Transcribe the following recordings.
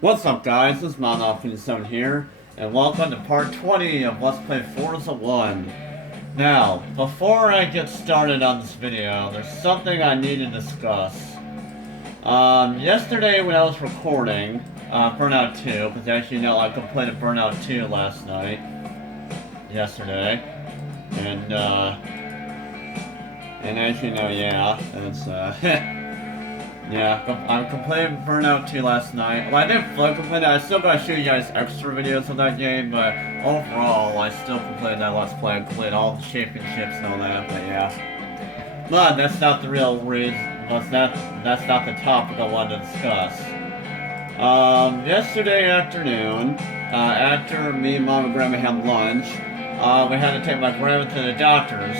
What's up guys, this is Mount7 here, and welcome to part 20 of Let's Play Forza 1. Now, before I get started on this video, there's something I need to discuss. Yesterday when I was recording, Burnout 2, because as you know I completed Burnout 2 last night, yesterday, and as you know, yeah, it's, yeah, I completed Burnout 2 last night. Well, I didn't fully complete it. I still gotta show you guys extra videos of that game, but overall, I still completed that Let's Play. I completed all the championships and all that, but yeah. But that's not the real reason. That's not the topic I wanted to discuss. Yesterday afternoon, after me, Mom, and Grandma had lunch, we had to take my grandma to the doctor's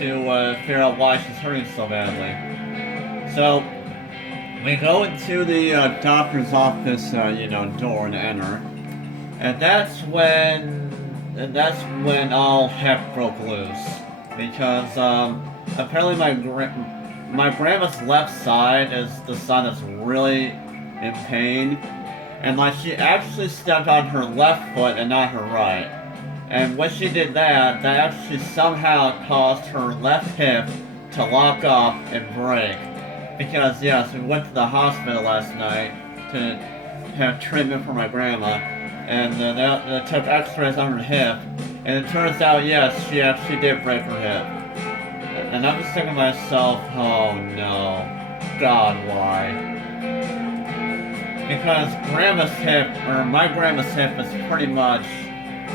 to figure out why she's hurting so badly. So, we go into the doctor's office, door and enter, and that's when all heck broke loose, because apparently my grandma's left side is the side that's really in pain, and like she actually stepped on her left foot and not her right, and when she did that actually somehow caused her left hip to lock up and break. Because, yes, we went to the hospital last night to have treatment for my grandma, and they took x-rays on her hip, and it turns out, yes, she actually did break her hip. And I'm just thinking to myself, oh no, God, why? Because my grandma's hip is pretty much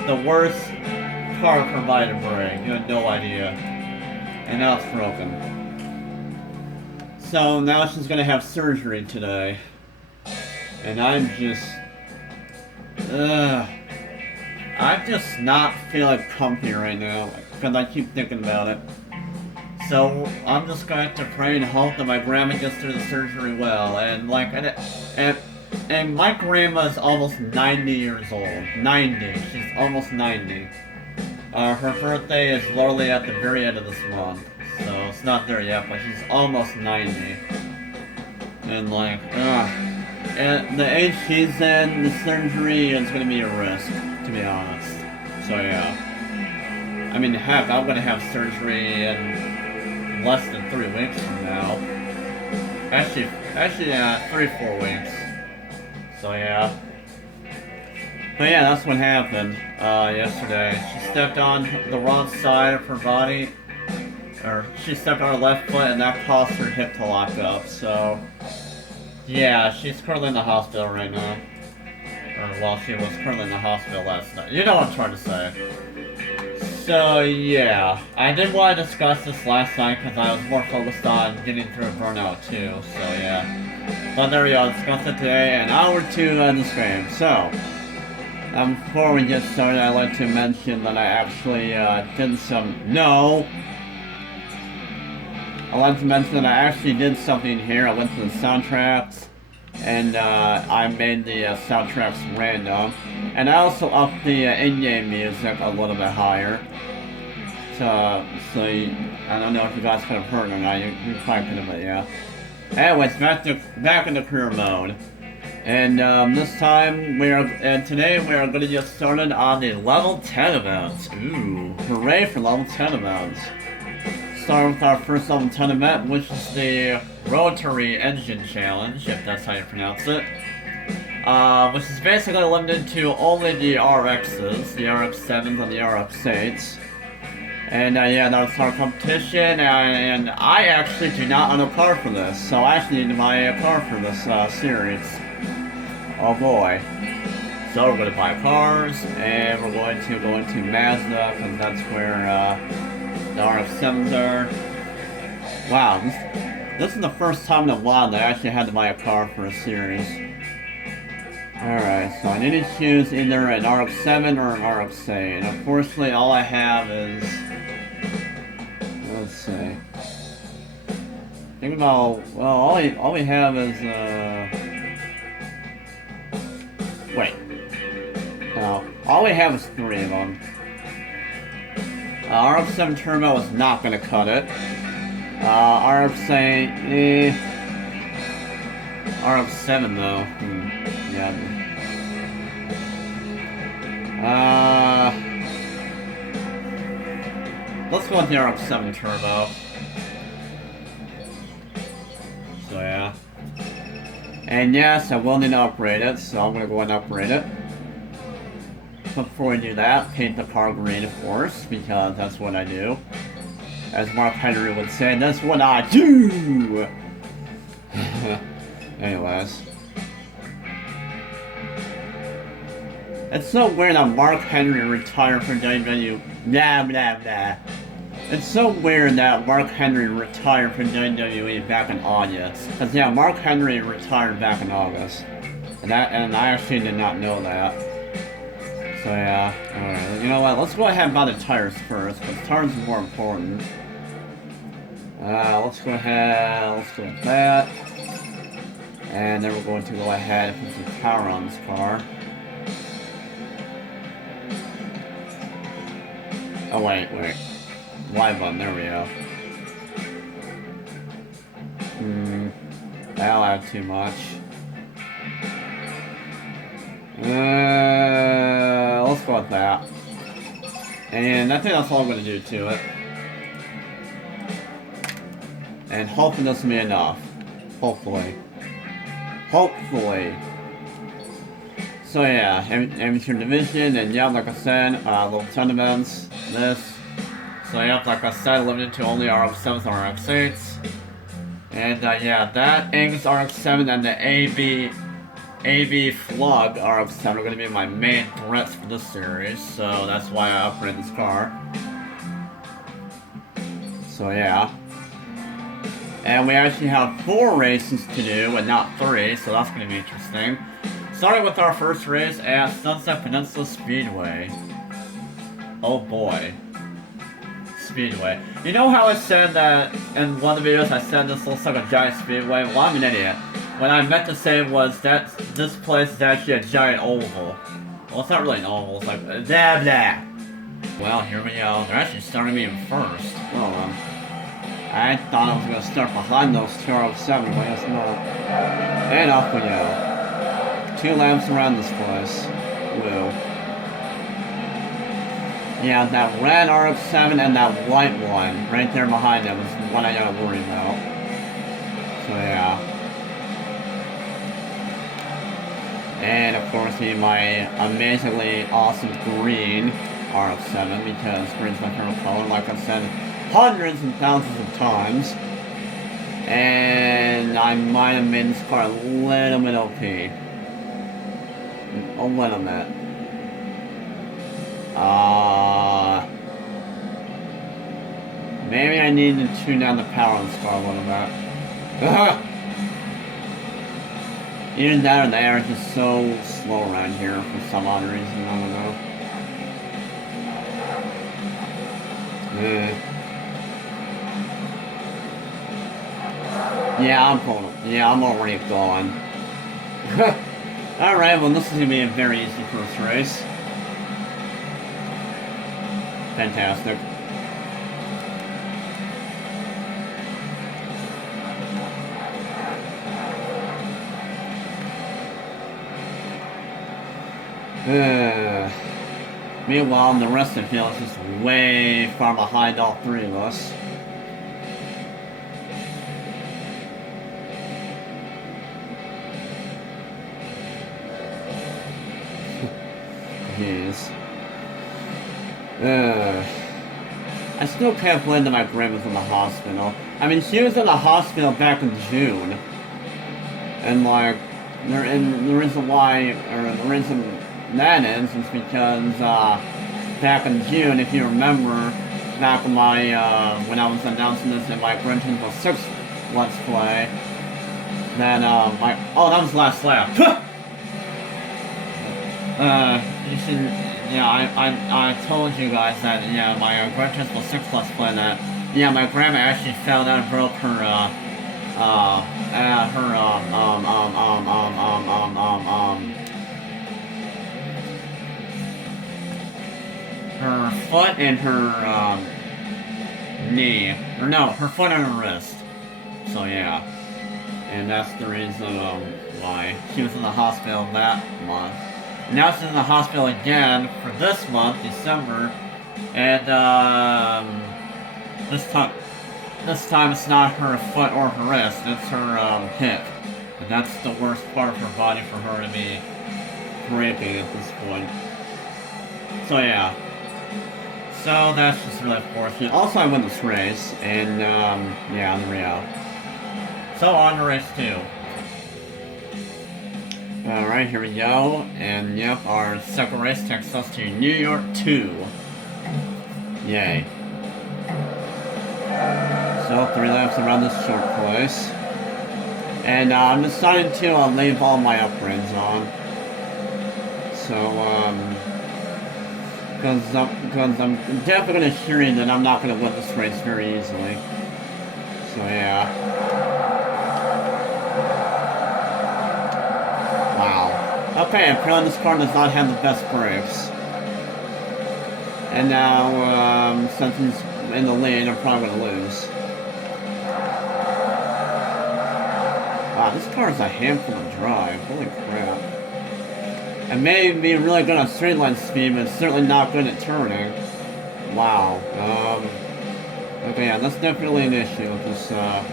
the worst part of her body to break. You had no idea. And now it's broken. So now she's gonna have surgery today, and I'm just not feeling comfy right now, because I keep thinking about it. So I'm just going to pray and hope that my grandma gets through the surgery well, and my grandma's almost 90 years old. 90. She's almost 90. Her birthday is literally at the very end of this month. So it's not there yet, but she's almost 90. And and the age she's in, the surgery is gonna be a risk, to be honest. So yeah. I mean, heck, I'm gonna have surgery in less than 3 weeks from now. Actually, 3-4 weeks. So yeah. But yeah, that's what happened, yesterday. She stepped on the wrong side of her body. Or she stepped on her left foot and that caused her hip to lock up, so yeah, she's currently in the hospital right now. Or she was currently in the hospital last night. You know what I'm trying to say. So yeah, I did want to discuss this last night because I was more focused on getting through Burnout 2, so yeah. But there we go, discuss it today, an hour or two in this game. So, before we get started, I'd like to mention that I actually did some... No! I want to mention that I actually did something here. I went to the soundtracks, and I made the soundtracks random. And I also upped the in-game music a little bit higher. So I don't know if you guys could have heard or not. You probably could have, but yeah. Anyways, back in the career mode. And this time, today we are going to get started on the level 10 events. Ooh, hooray for level 10 events. Start with our first level 10 event, which is the Rotary-Engine challenge, if that's how you pronounce it. Which is basically limited to only the RXs, the RX-7s and the RX-8s. And yeah, that's our competition, and I actually do not own a car for this, so I actually need to buy a car for this series. Oh boy. So we're going to buy cars, and we're going to go into Mazda, because that's where the RX-7s are. Wow, this is the first time in a while that I actually had to buy a car for a series. Alright, so I need to choose either an RX-7 or an RX-8. And unfortunately, all I have is... Let's see. Think about... Well, all we have is, Wait. No, all we have is 3 of them. RX-7 Turbo is not going to cut it. RX-8, RX-7 though. Yeah. Let's go with the RX-7 Turbo. So yeah. And yes, I will need to upgrade it, so I'm gonna go ahead and upgrade it. But before we do that, paint the car green, of course, because that's what I do. As Mark Henry would say, that's what I do! Anyways. It's so weird that Mark Henry retired from WWE. Blah, blah, blah. It's so weird that Mark Henry retired from WWE back in August. Because, yeah, Mark Henry retired back in August. And I actually did not know that. So, yeah. Alright, you know what? Let's go ahead and buy the tires first, because tires are more important. Let's go ahead, let's go with that. And then we're going to go ahead and put some power on this car. Oh, wait. Y button, there we go. That'll add too much. Let's go with that. And I think that's all I'm going to do to it. And hopefully this will be enough. Hopefully. So yeah, amateur division, and yeah, like I said, little tournaments, this. So yeah, like I said, limited to only RX-7s and RX-8s. And yeah, that Angus RX-7 and the AB Flug RX-7 are going to be my main threats for this series, so that's why I upgraded this car. So yeah. And we actually have 4 races to do, and not 3, so that's going to be interesting. Starting with our first race at Sunset Peninsula Speedway. Oh boy. Speedway. You know how I said that in one of the videos I said this looks like a giant speedway? Well, I'm an idiot. What I meant to say was that this place is actually a giant oval. Well, it's not really an oval, it's like blah blah. Well, here we go. They're actually starting me in first. Well, I thought I was going to start behind those 207, but it's not. And off we go. 2 laps around this place. Woo. Yeah, that red RX-7 and that white one right there behind them is what I gotta worry about. So yeah. And of course, my amazingly awesome green RX-7, because green's my favorite color, like I said hundreds and thousands of times. And I might have made this car a little bit OP. A little bit. Maybe I need to tune down the power on this car a little bit. Either that or the air is just so slow around here for some odd reason, I don't know. Yeah, I'm already gone. Alright, well this is going to be a very easy first race. Fantastic. Meanwhile, the rest of the field is just way far behind all 3 of us. Jeez. I still can't believe that my grandma's in the hospital. I mean, she was in the hospital back in June. And like, the reason that is because, back in June, if you remember, back in when I was announcing this in my Gran Turismo 6 Let's Play, that, that was the last lap. You should, I told you guys that, my Gran Turismo 6 Let's Play that, my grandma actually fell down and broke her, her foot and her, knee. Or no, her foot and her wrist. So, yeah. And that's the reason why she was in the hospital that month. And now she's in the hospital again for this month, December, and this time it's not her foot or her wrist, it's her hip. And that's the worst part of her body for her to be breaking at this point. So yeah. So that's just really unfortunate. Also, I won this race, and yeah, there we go. So on to race 2. Alright, here we go. And yep, our second race takes us to New York 2. Yay. So 3 laps around this short course. And I'm deciding to leave all my upgrades on. So, because I'm definitely going to assure you that I'm not going to win this race very easily. So yeah. Wow. Okay, apparently this car does not have the best brakes. And now, since he's in the lead, I'm probably going to lose. Wow, this car is a handful to drive. Holy crap. It may be really good at straight line speed, but it's certainly not good at turning. Wow. Okay, yeah, that's definitely an issue with this, yeah,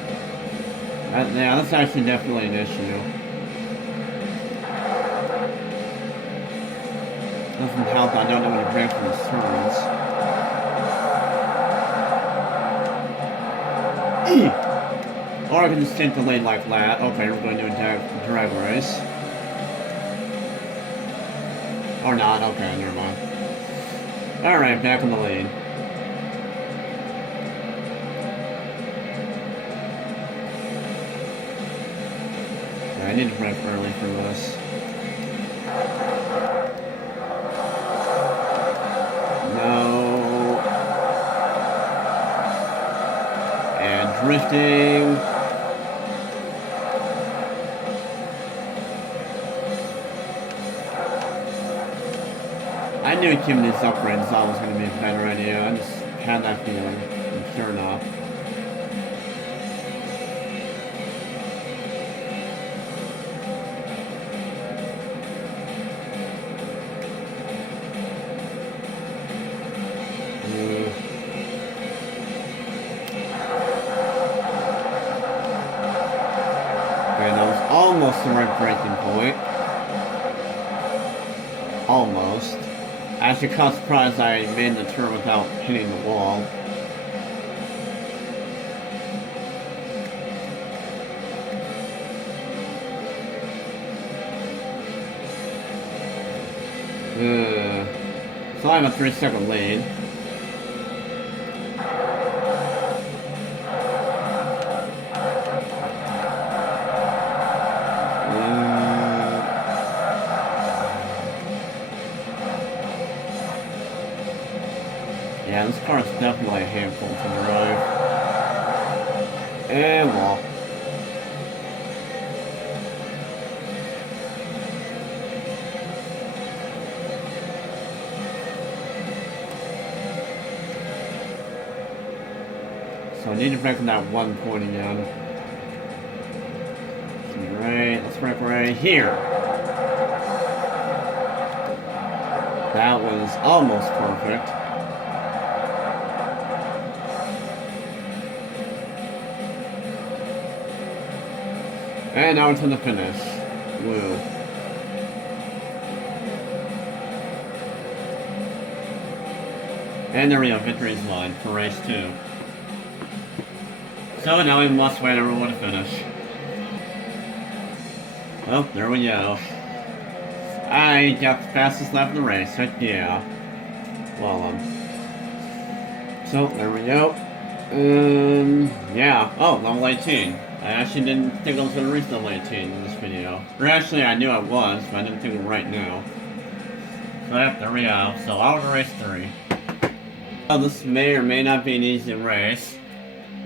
that's actually definitely an issue. Doesn't help I don't know when to brake for these turns. Or I can just take the lane like that. Okay, we're going to do a drag race. Or not, okay, never mind. Alright, back in the lead. I need to brake early for this. No. And drifting. I knew keeping these upgrades on was going to be a better idea. I just had that feeling. And sure enough. Okay, that was almost the right braking point. Almost. Actually, caught surprised I made the turn without hitting the wall. So I have a 3-second lead. Yeah, this car is definitely a handful to drive. And well. So I need to brake on that one point again. Let's brake right here. That was almost perfect. And now into the finish. Woo. And there we go, victory's won for race 2. So now we must wait everyone to finish. Well, there we go. I got the fastest lap of the race, heck yeah. Well, so there we go. Yeah. Oh, level 18. I actually didn't think I was going to reach level 18 in this video. Or actually, I knew I was, but I didn't think it right now. So yeah, there we go. So on to race 3. Oh, this may or may not be an easy race.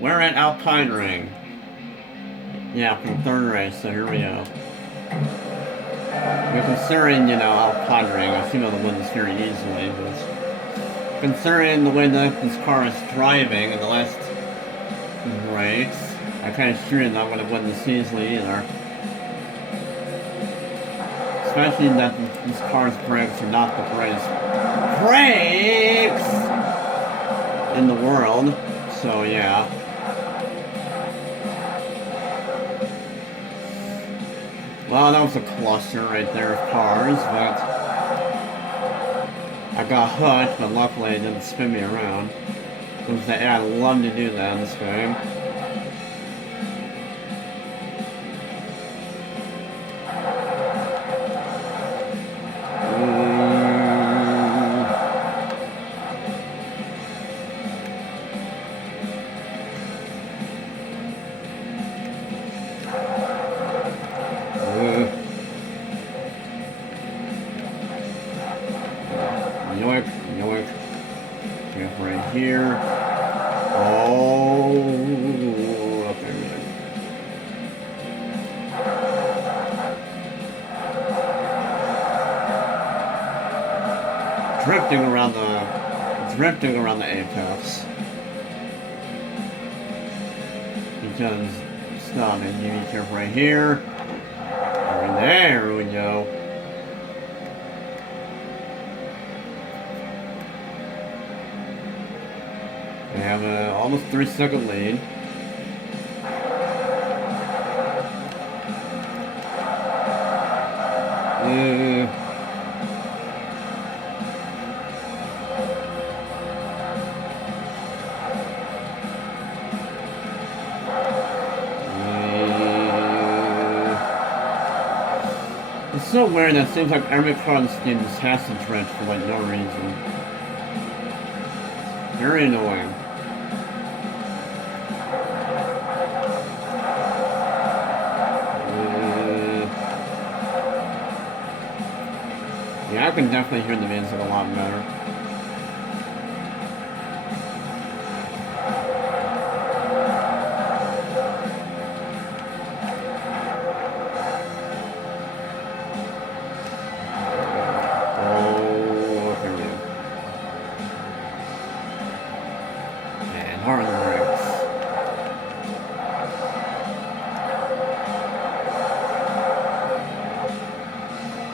We're at Alpine Ring. Yeah, for the 3rd race, so here we go. We're considering, you know, Alpine Ring. I seem able to win this very easily, but considering the way that this car is driving in the last race, I kind of sure I'm not going to win this easily either. Especially that this car's brakes are not the greatest brakes in the world. So yeah. Well, that was a cluster right there of cars, but I got hooked, but luckily it didn't spin me around. I love to do that in this game. Yoink, yoink. Jump right here. Oh, okay, good. Drifting around the apex. Because stop it. You be careful right here. Right there we go. We have a almost 3-second lead. It's so weird that it seems like every car in this game just has to drift for like no reason. Very annoying. Yeah, I can definitely hear the music a lot better.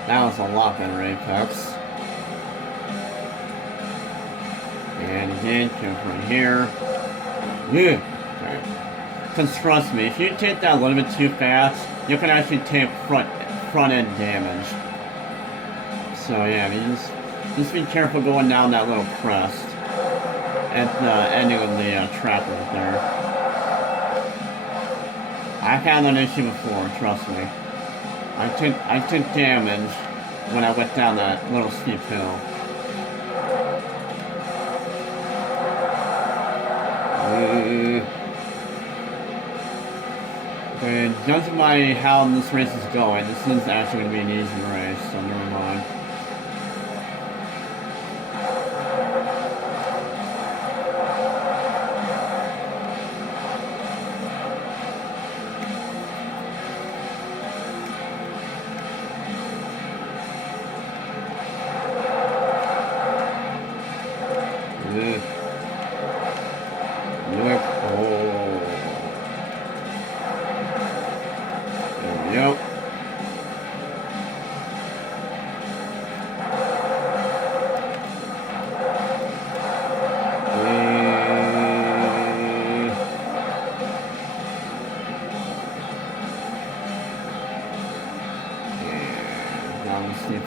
That was a lot better apex. And again, jump right here. Yeah. Okay. Because trust me, if you take that a little bit too fast, you can actually take front end damage. So yeah, I mean, just be careful going down that little crest at the ending of the track right there. I've had that issue before, trust me. I took damage when I went down that little steep hill. And judging by how this race is going, this is actually going to be an easy race, so never mind.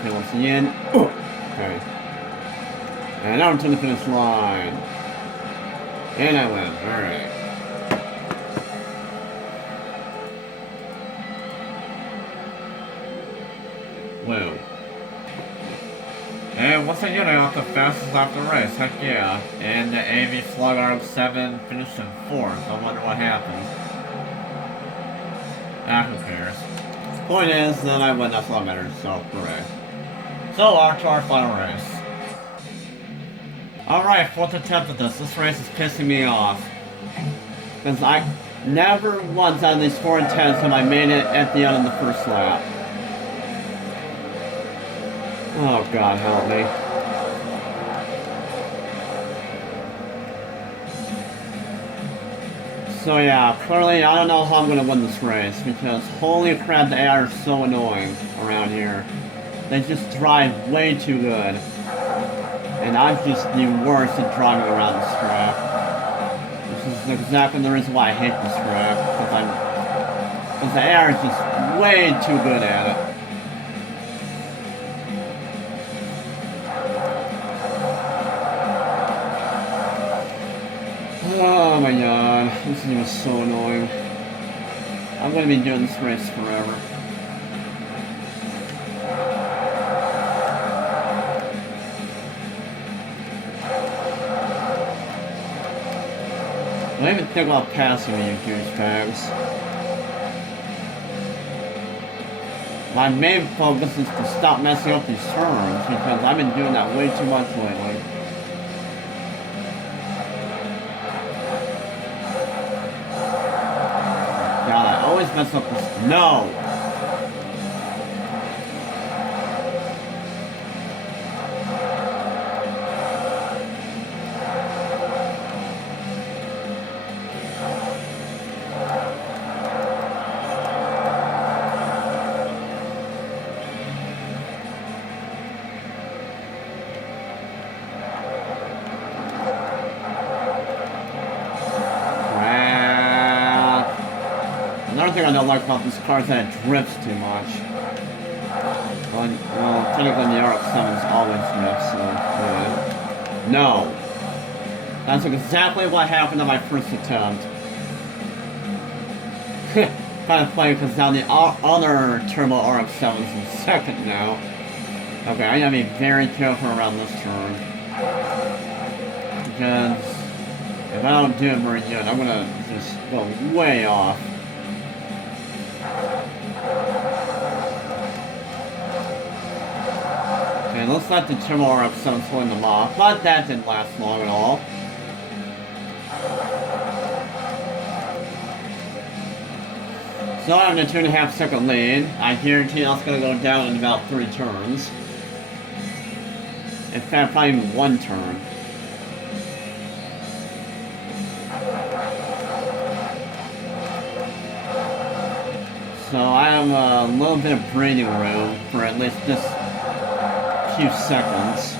Once again. Okay. And now I'm to the finish line. And I win. Alright. Whoa. And once again, I got the fastest lap of the race. Heck yeah. And the AV Slug R7 finished in 4th. I wonder what happened. Who cares? Point is, then I win. That's a lot better. So, hooray. So, on to our final race. Alright, 4th attempt at this. This race is pissing me off. Because I never once out of these 4 attempts have I made it at the end of the first lap. Oh, God, help me. So yeah, clearly I don't know how I'm gonna win this race because holy crap, the AI are so annoying around here. They just drive way too good. And I'm just the worst at driving around this track. This is exactly the reason why I hate this track. Because the AI is just way too good at it. Oh my god, this thing is so annoying. I'm gonna be doing this race forever. I don't even think about passing me, you douchebags. My main focus is to stop messing up these turns because I've been doing that way too much lately. God, I always mess up this. No! Another thing I don't like about this car is that it drifts too much. Well, technically the RX-7's always drifts, so... yeah. No! That's exactly what happened on my first attempt. Kind of funny because now the other Turbo RX-7's in second now. Okay, I gotta be very careful around this turn. Because if I don't do it very good, I'm gonna just go way off. Okay, looks like the Turbo RX-7's pulling them off, but that didn't last long at all. So I'm in a 2.5 second lead. I guarantee that's gonna go down in about 3 turns. In fact, probably even 1 turn. So I have a little bit of breathing room for at least this few seconds.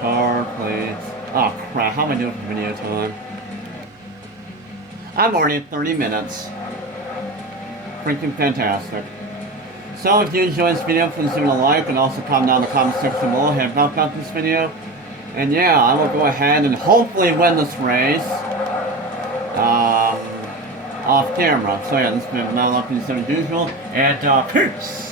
Car, please. Oh crap, how am I doing for video time? I'm already at 30 minutes. Freaking fantastic. So if you enjoyed this video, please give it a like and also comment down in the comment section below about this video. And yeah, I will go ahead and hopefully win this race. Off camera. So yeah, this has been my lucky as usual, and peace!